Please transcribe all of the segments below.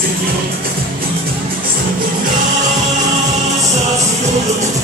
Sa Sinulog,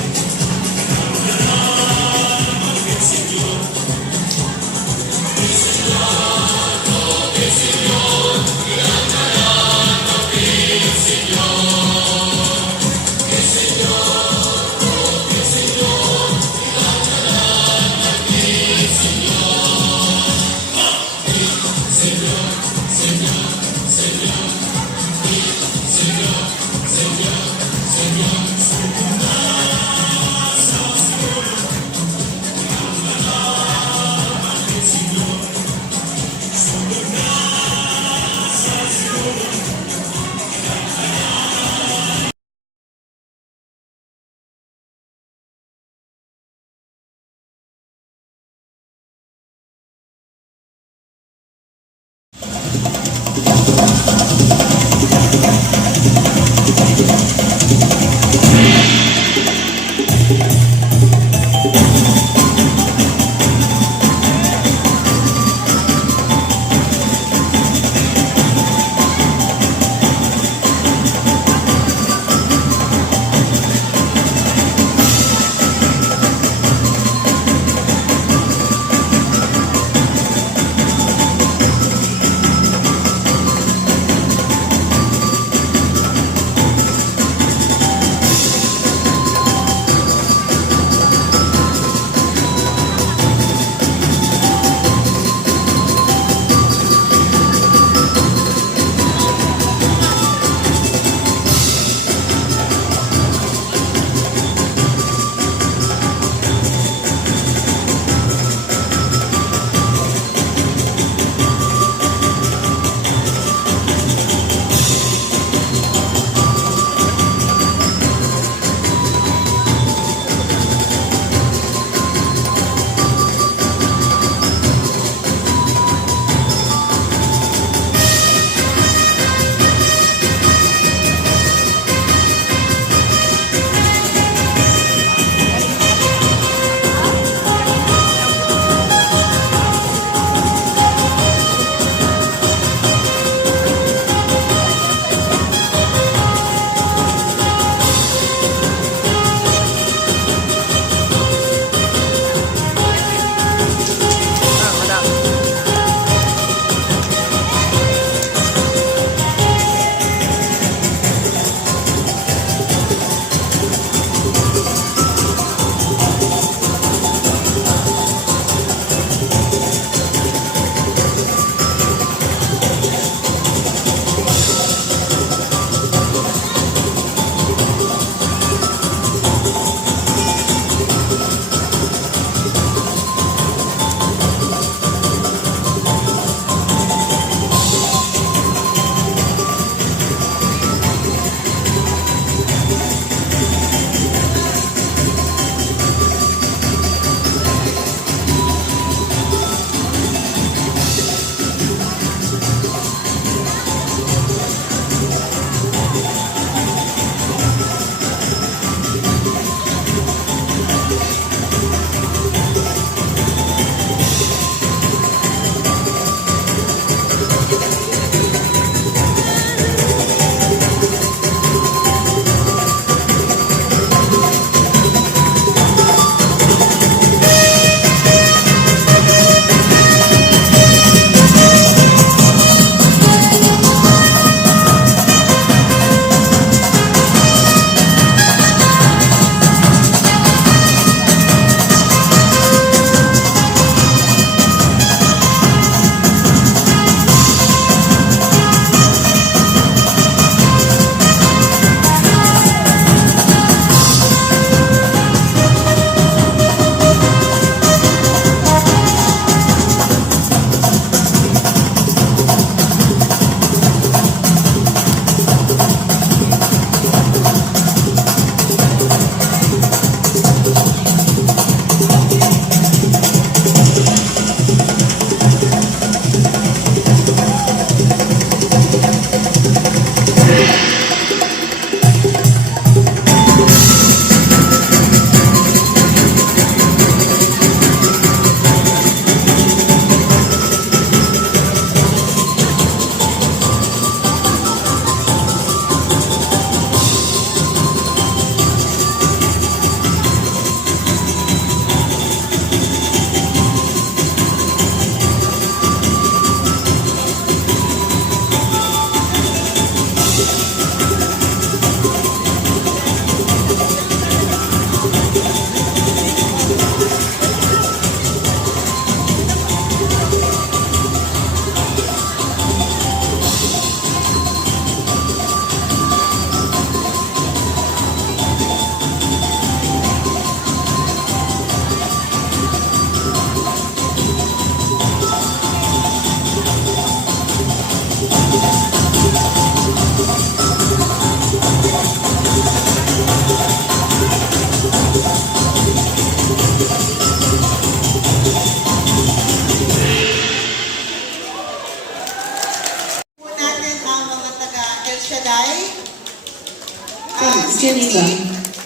Geneva.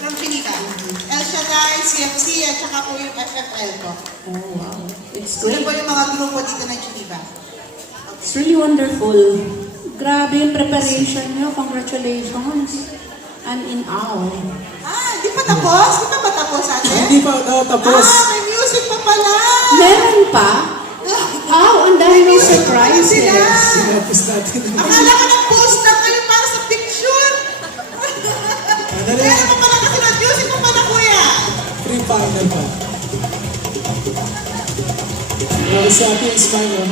From Geneva. El Shaddai, CFC, at saka po yung FFL ko. Oh, wow. It's Sino great. po yung mga grupo dito ng Geneva? It's really wonderful. Grabe yung preparation nyo. Congratulations. And in awe. Di pa tapos? Di pa matapos atin? Hindi pa daw tapos. May music pa pala! Meron pa? Ang dahil may surprises. Sinapos natin. Akala ko nag-post na kayo para sa picture! Madali. Meron pa pala kasi nag-music pa pala, kuya! Free final pa. Si Ate Espanyol.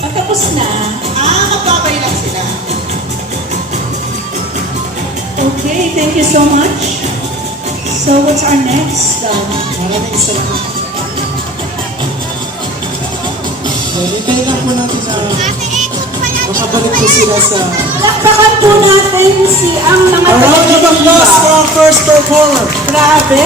Tapos na. Magbabay lang sila. Okay, thank you so much. So what's our next? Maraming salamat. Hintayin lang po natin na makabalik po sila sa... Lakbakan po natin ang mga A round of applause for our first performer. Grabe.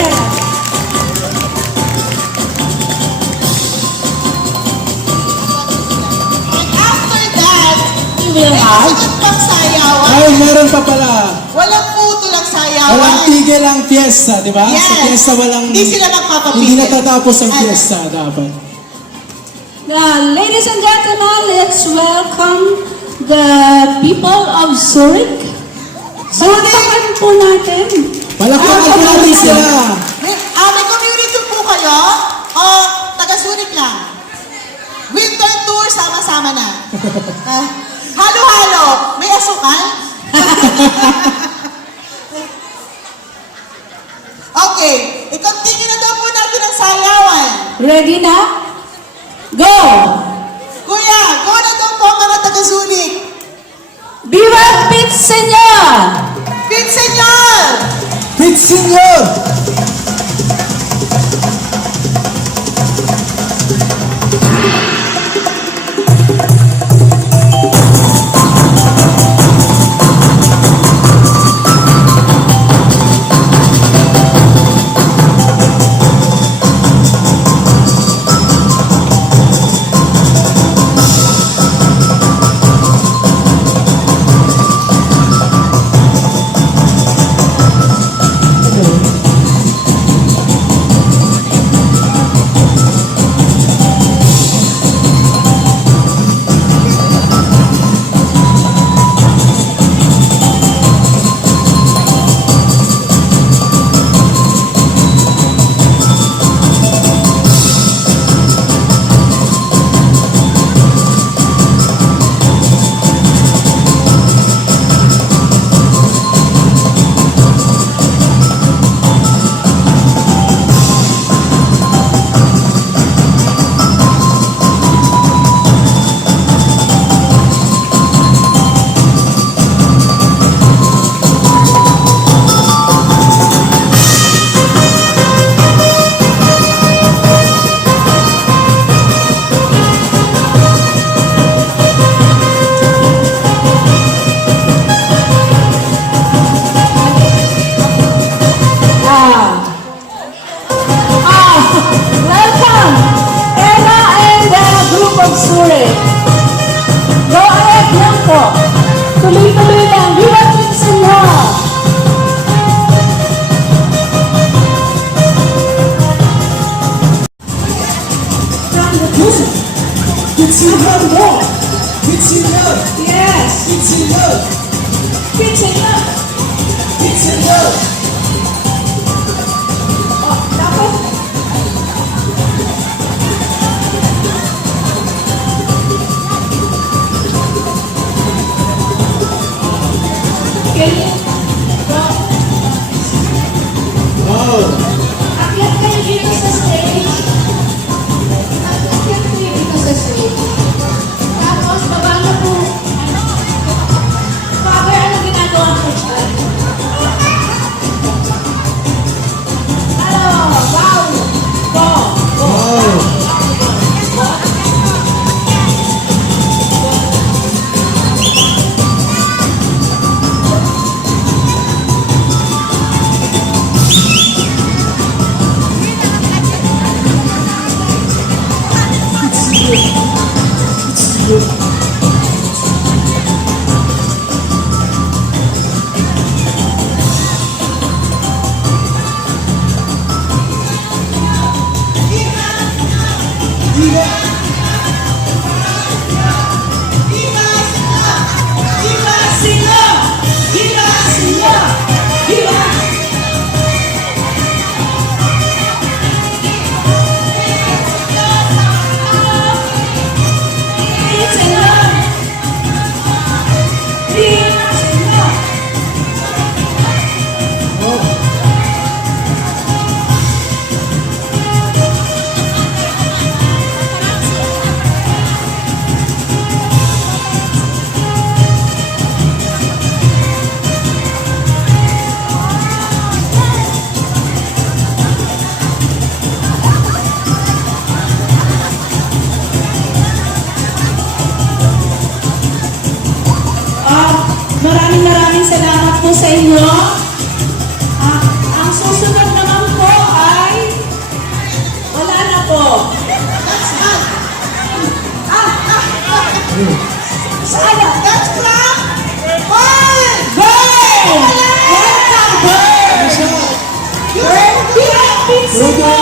And after that, We will have. sunod pang sayawan. Ay, meron pa pala. Walang puto lang sayawan. Walang tigil ang fiesta, di ba? Yes. Sa fiesta walang... Hindi sila magpapapigil. Hindi natatapos ang fiesta dapat. Now, ladies and gentlemen, let's welcome the people of Zurich. Palakpakan po natin. Palakpakan po natin sila. May community po kayo? O taga-Zurich lang? Winter tour, sama-sama na. Halo-halo. May asukan? Okay. I-continue na daw po natin ang sayawan. Ready na? Go! Kuya, go na daw po mga taga-Zurich. Viva Pit Senyor! Pit Senyor! Pit Senyor! Welcome, Ella and the group of Zurich. Go ahead lang po. Tuloy-tuloy lang. Viva Pit Senyor! From the group. Pit Senyor mo! Pit Senyor! Yes. Pit Senyor! Pit Senyor. Pit Senyor! Tapos, okay. Wow! Akyat kayo dito sa stage. Akyat kayo dito sa stage. Tapos, baba na po. Father, ano ginagawa mo dyan? Hello! Wow! Go! Go! Wow! salamat po sa inyo. Ang susunod naman po ay wala na po. Saan na? Let's clap! Bird! Bird! Welcome, Bird! Bird, pinapit mo!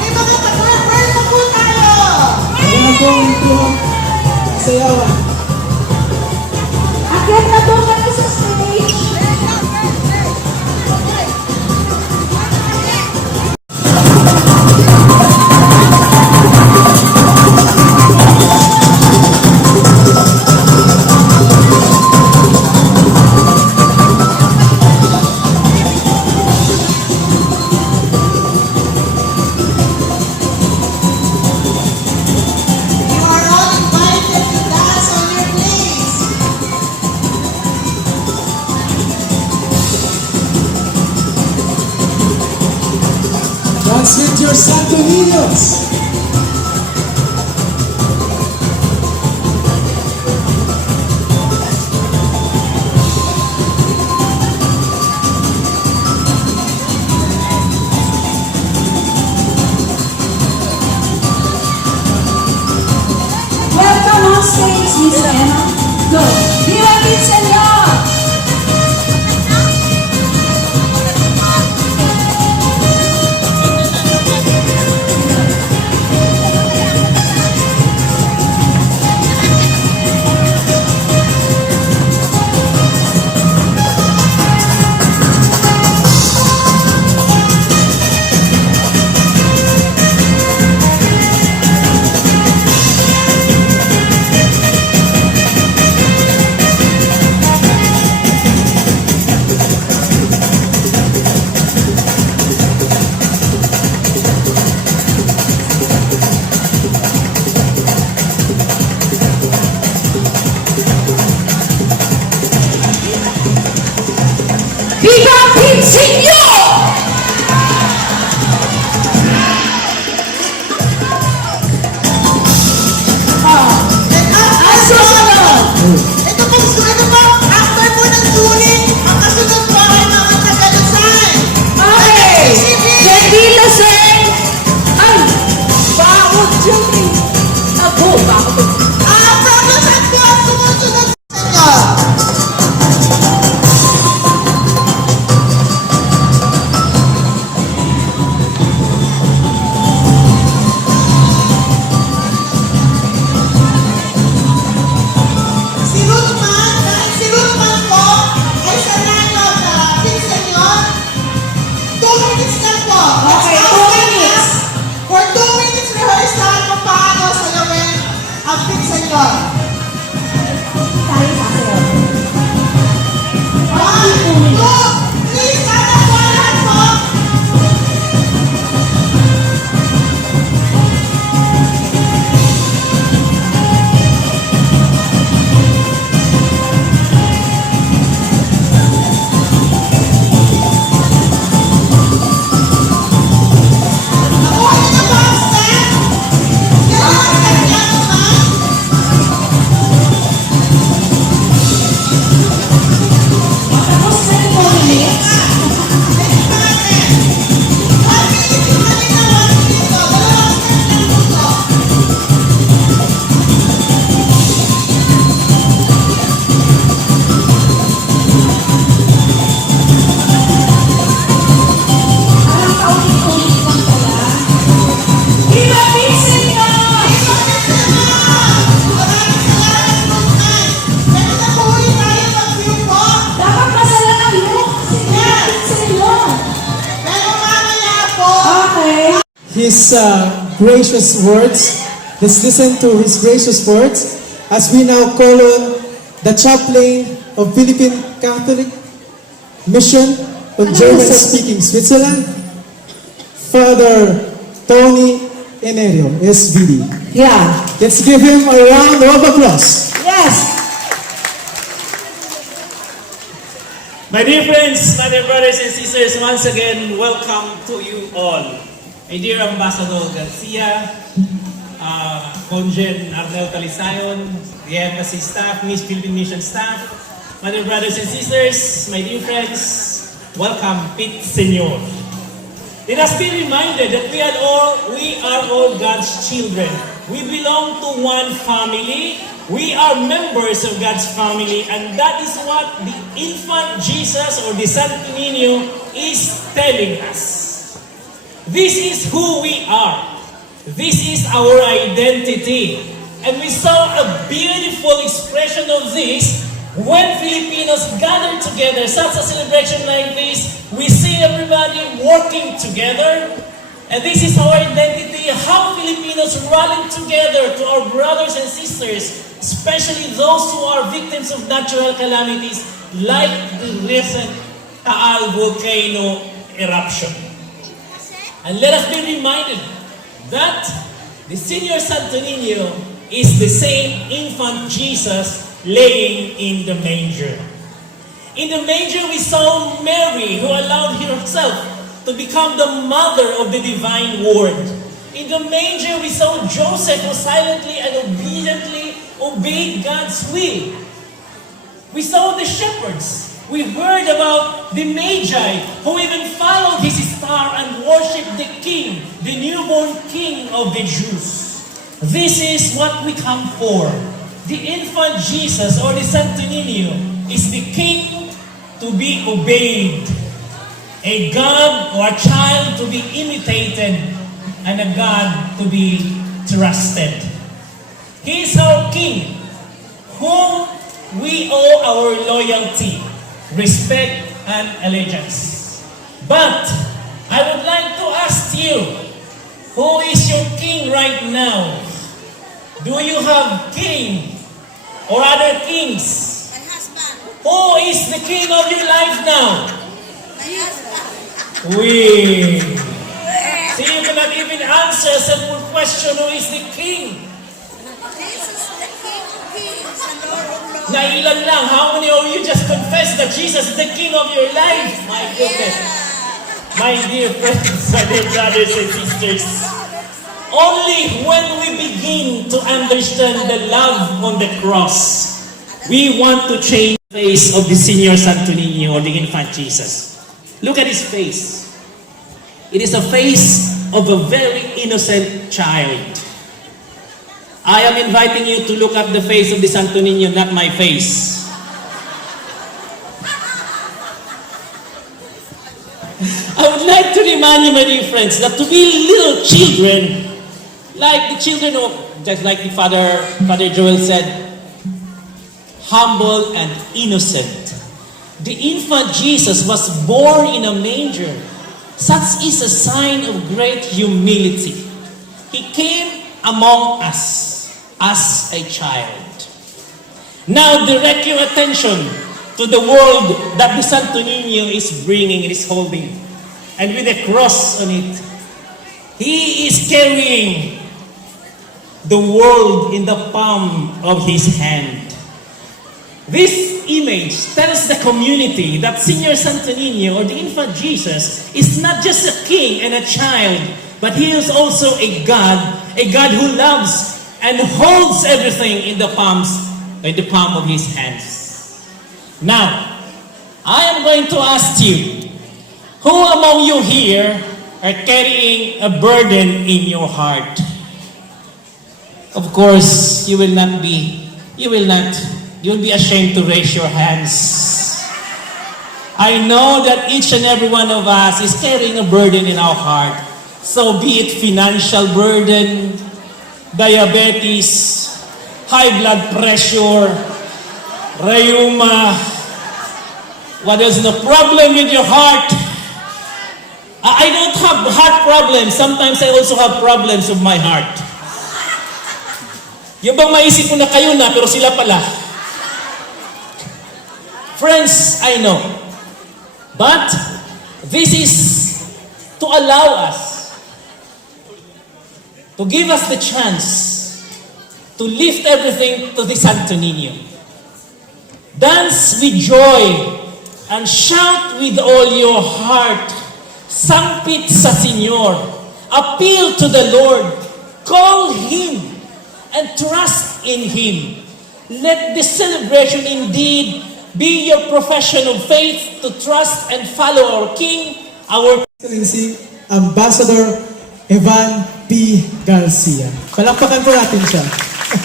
May mga ka-bird na po tayo! Sayawan. Akyat na po kami sa stage. You are all invited to dance on your place. Dance with your Santo Niños. Welcome on stage, Miss Emma. Go. Viva Vincent! Viva Vincent! Ang susunod! Ito pong after po ng sulit, ang kasunod po ay mga Tagalusan. Okay! Hindi lasing! Ay! Bakit yun eh? Ako, bakit? Tagalusan po ang sumusunod sa inyo. Si Ruthman po ay sa Nano na Pinsenyor. 2 minutes lang po. Okay, 2 minutes. For 2 minutes rehearsal kung paano sayawin ang Pinsenyor. Tayo sasayaw. 1, 2, 3, sana po lahat po. Nakuha niyo na po ang step? Yan ang step niya naman. Tapos na yung 2 minutes. Parang paulit-ulit lang pala. Viva Vincent! Dapat masala ng look kasi Vincent yun. Okay. His gracious words. Let's listen to his gracious words as we now call on the chaplain of Philippine Catholic Mission on German-speaking Switzerland, Father Tony Emerio, SVD. Yeah. Let's give him a round of applause. Yes. My dear friends, my dear brothers and sisters, once again, welcome to you all. My dear Ambassador Garcia, Conjen Arnel Talisayon, the embassy staff, Miss Philippine Mission staff, my dear brothers and sisters, my dear friends, welcome, Pete Senor. Let us be reminded that we are all God's children. We belong to one family. We are members of God's family, and that is what the infant Jesus or the Santo Niño is telling us. This is who we are. This is our identity. And we saw a beautiful expression of this when Filipinos gather together, such a celebration like this. We see everybody working together. And this is our identity, how Filipinos rally together to our brothers and sisters, especially those who are victims of natural calamities like the recent Taal volcano eruption. And let us be reminded that the Senior Santo Niño is the same infant Jesus laying in the manger. In the manger we saw Mary, who allowed herself to become the mother of the divine word. In the manger, we saw Joseph who silently and obediently obeyed God's will. We saw the shepherds. We heard about the Magi who even followed his star and worshipped the king, the newborn king of the Jews. This is what we come for. The infant Jesus or the Santo Niño is the king to be obeyed, a God or a child to be imitated, and a God to be trusted. He is our King, whom we owe our loyalty, respect, and allegiance. But I would like to ask you, who is your king right now? Do you have king or other kings? My husband. Who is the king of your life now? My husband. We. See, you cannot even answer a simple question, who is the king? Jesus, the King of Kings and Lord of Lords. Nailan lang, how many of you just confess that Jesus is the king of your life? My goodness. My dear friends, my dear brothers and sisters, only when we begin to understand the love on the cross, we want to change the face of the Senior Santo Niño or the infant Jesus. Look at his face. It is a face of a very innocent child. I am inviting you to look at the face of the Santo Niño, not my face. I would like to remind you, my dear friends, that to be little children, like the children of, just like the Father Joel said, humble and innocent. The infant Jesus was born in a manger. Such is a sign of great humility. He came among us as a child. Now direct your attention to the world that the Santo Niño is bringing, is holding. And with a cross on it, he is carrying the world in the palm of his hand. This image tells the community that Senior Santo Niño or the infant Jesus is not just a king and a child, but he is also a God who loves and holds everything in the palm of his hands. Now, I am going to ask you, who among you here are carrying a burden in your heart? Of course, you will be ashamed to raise your hands. I know that each and every one of us is carrying a burden in our heart. So be it financial burden, diabetes, high blood pressure, rheuma, what is the problem with your heart? I don't have heart problems. Sometimes I also have problems of my heart. Yung bang maisip mo na kayo na, pero sila pala. Friends, I know. But this is to allow us, to give us the chance to lift everything to the Santo Niño. Dance with joy and shout with all your heart. Sangpit sa Senyor. Appeal to the Lord. Call Him and trust in Him. Let this celebration indeed be your profession of faith to trust and follow our King, our Excellency, Ambassador Evan P. Garcia. Palakpakan po natin siya.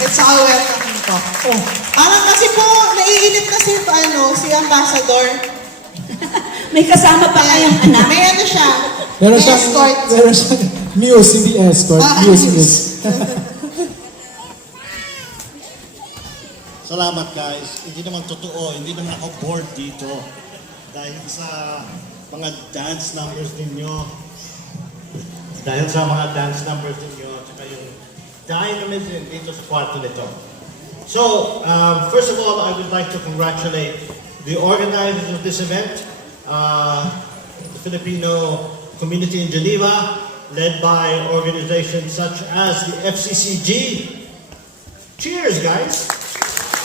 It's all welcome po. Parang kasi po, naiinip na si Ambassador. May kasama pa kayong anak. May ano siya, Meron may siyang, escort. meron siyang muse, hindi escort. Muse. Salamat guys. Hindi naman totoo, hindi naman ako bored dito. Dahil sa mga dance numbers ninyo. Dahil sa mga dance numbers ninyo, tsaka yung dynamism dito sa kwarto nito. So, first of all, I would like to congratulate the organizers of this event, the Filipino community in Geneva, led by organizations such as the FCCG. Cheers, guys!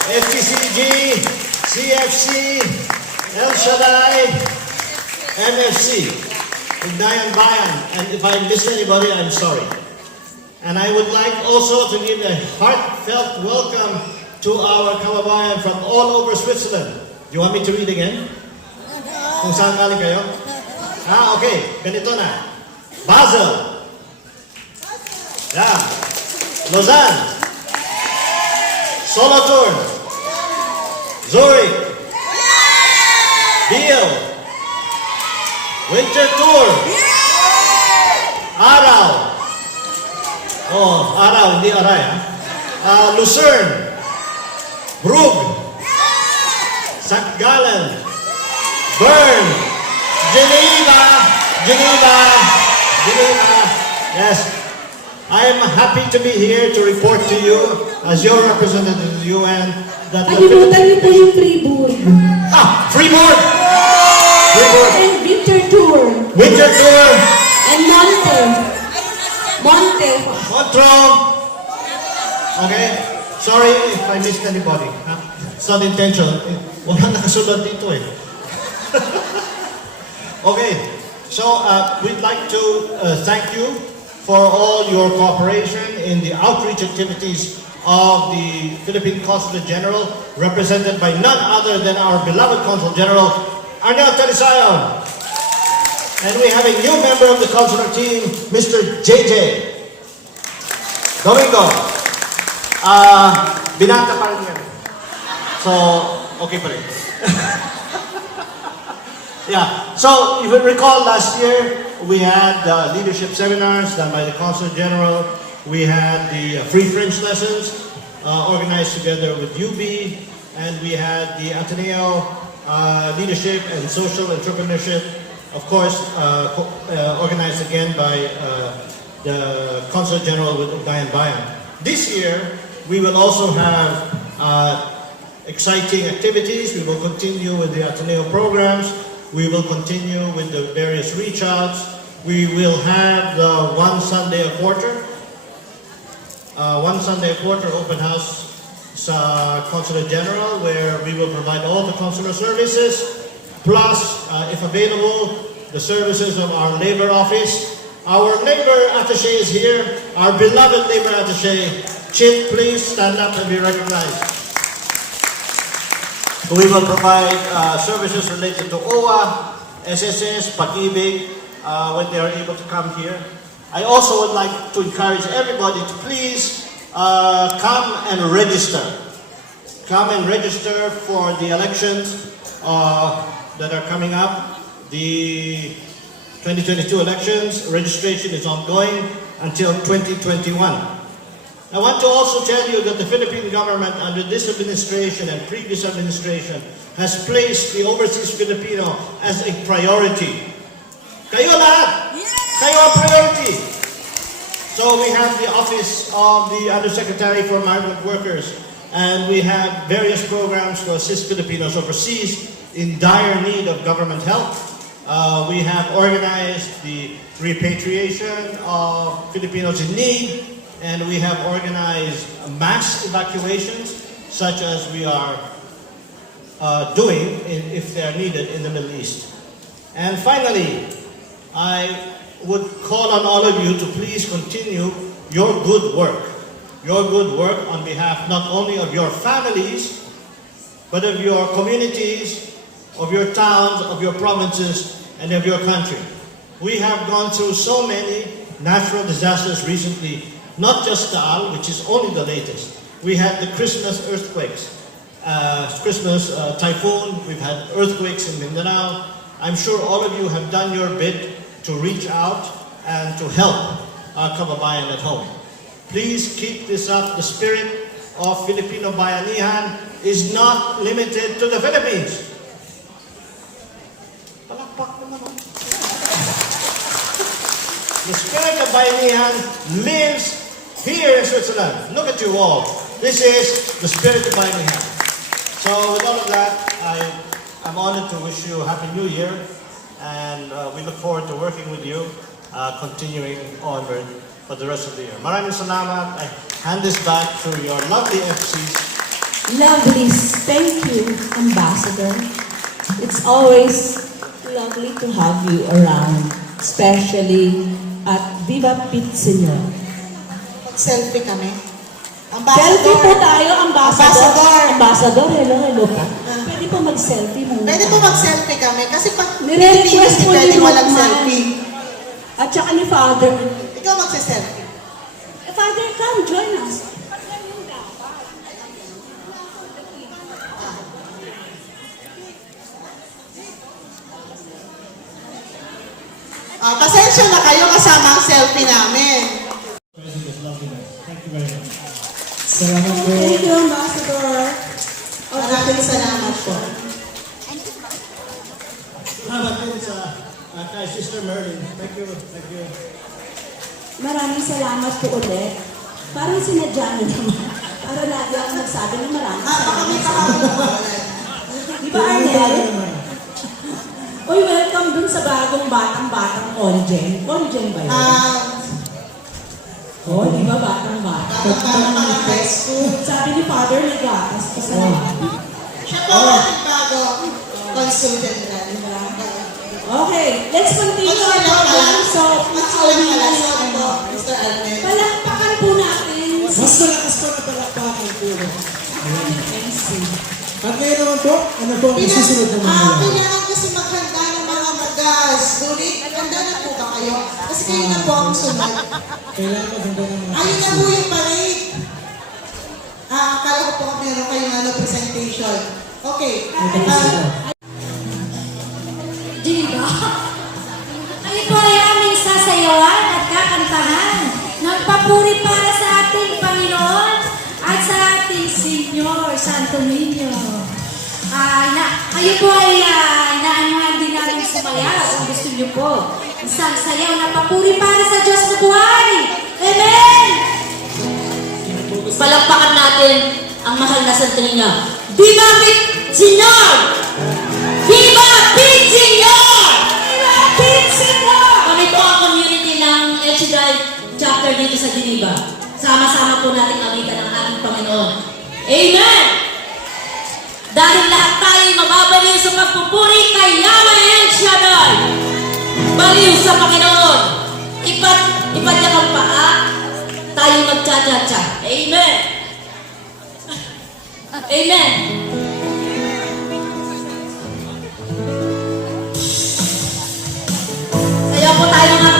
FCCG, CFC, El Shaddai, MFC, Ugnayan Bayan. And if I missed anybody, I'm sorry. And I would like also to give a heartfelt welcome to our kababayan from all over Switzerland. Do you want me to read again? Kung saan galing kayo? Okay. Ganito na. Basel. Yeah. Lausanne. Solothurn. Zurich. Biel. Winter Tour. Araw. Araw, hindi Aray. Lucerne. Brugge. St. Gallen. Bern. Geneva. Yes. I am happy to be here to report to you as your representative of the UN that Kalimutan niyo po yung Fribourg. Fribourg! And Winter Tour. Winter Tour! And Monte. Montreux! Okay? Sorry if I missed anybody. It's not intentional. Wala nakasunod dito eh. Okay. So, we'd like to thank you for all your cooperation in the outreach activities of the Philippine Consulate General, represented by none other than our beloved Consul General, Arnel Talisayon. And we have a new member of the consular team, Mr. JJ Domingo. Binata pa rin yan. So, okay pa rin. Yeah, so if you recall last year, we had leadership seminars done by the Consul General. We had the free French lessons organized together with UB, and we had the Ateneo leadership and social entrepreneurship, of course, organized again by the Consul General with Ugnayan Bayan. This year, we will also have exciting activities. We will continue with the Ateneo programs. We will continue with the various reach outs. We will have the one Sunday a quarter open house sa Consulate General, where we will provide all the consular services, plus, if available, the services of our labor office. Our labor attaché is here, our beloved labor attaché. Chit, please stand up and be recognized. We will provide services related to OWA, SSS, Pag-ibig, when they are able to come here. I also would like to encourage everybody to please come and register. Come and register for the elections that are coming up. The 2022 elections, registration is ongoing until 2021. I want to also tell you that the Philippine government under this administration and previous administration has placed the overseas Filipino as a priority. Kayo lahat! Kayo ang priority! So we have the Office of the Undersecretary for Migrant Workers, and we have various programs to assist Filipinos overseas in dire need of government help. We have organized the repatriation of Filipinos in need, and we have organized mass evacuations, such as we are doing if they are needed in the Middle East. And finally, I would call on all of you to please continue your good work on behalf not only of your families, but of your communities, of your towns, of your provinces, and of your country. We have gone through so many natural disasters recently, not just Taal, which is only the latest. We had the Christmas earthquakes, Christmas typhoon, we've had earthquakes in Mindanao. I'm sure all of you have done your bit to reach out and to help our kababayan at home. Please keep this up. The spirit of Filipino Bayanihan is not limited to the Philippines. Palakpak naman, oh. The spirit of Bayanihan lives here in Switzerland. Look at you all. This is the spirit of Bayanihan. So with all of that, I'm honored to wish you a Happy New Year, and we look forward to working with you, continuing onward for the rest of the year. Maraming salamat. I hand this back to your lovely MCs. Lovely. Thank you, Ambassador. It's always lovely to have you around, especially at Viva Pit Senyor. Selfie kami. Selfie po tayo, Ambassador. Ambassador. Ambassador, hello po. Pwede po mag-selfie muna. Pwede po mag-selfie kami kasi pag Nire-request po pwede ni walang Rockman. selfie. At saka ni Father. Ikaw magse-selfie. Father, come, join us. Pasensya na kayo kasama ang selfie namin. Thank you very much. Salamat po. Thank you, Ambassador. Maraming salamat po. How about this, kay Sister Merlin? Thank you. Maraming salamat po ulit. Parang sinadya niyo naman. Para lagi ako nagsabi ng maraming Baka may salamat. pakawala. Di ba, Arnel? Uy, welcome dun sa bagong batang-batang Conjen. Conjen ba yun? Oh, di ba batang-bata? Mga high school. Sabi ni Father, nag-aatas pa sa Siya po ang bago consultant na. Okay, let's continue our program. So, Magsulang pala. Sorry po, Mr. Almen. palakpakan po natin Mas malakas pa na palakpakan po. MC. At ngayon naman po, ano po ang susunod na mga Kailangan kasi maghanda ng mga magas. Sulit, handa na po ba kayo? Kasi kayo na po ang sunod. Kailangan maganda ng mga Ayun na po yung parade. Akala ko po meron kayong presentation. Okay. Geneva. Ay po ay aming sasayawan at kakantahan ng papuri para sa ating Panginoon at sa ating Senyor Santo Niño. Kayo po ay inaanuhan din namin sumayaw kung gusto niyo po. Isang sayaw na papuri para sa Diyos na buhay. Amen! Palakpakan natin ang mahal na Santo Niño. Viva Pit Senyor! Viva Pit Senyor! Viva Pit Senyor! Kami po ang community ng HDI chapter dito sa Geneva. Sama-sama po natin awitan ang ating Panginoon. Amen! Dahil lahat tayo mababaliw sa pagpupuri kay Yahweh El Shaddai. Baliw sa Panginoon. Ipat niya kang paa, tayo magcha-cha-cha. Amen! Amen! Kaya po tayo mga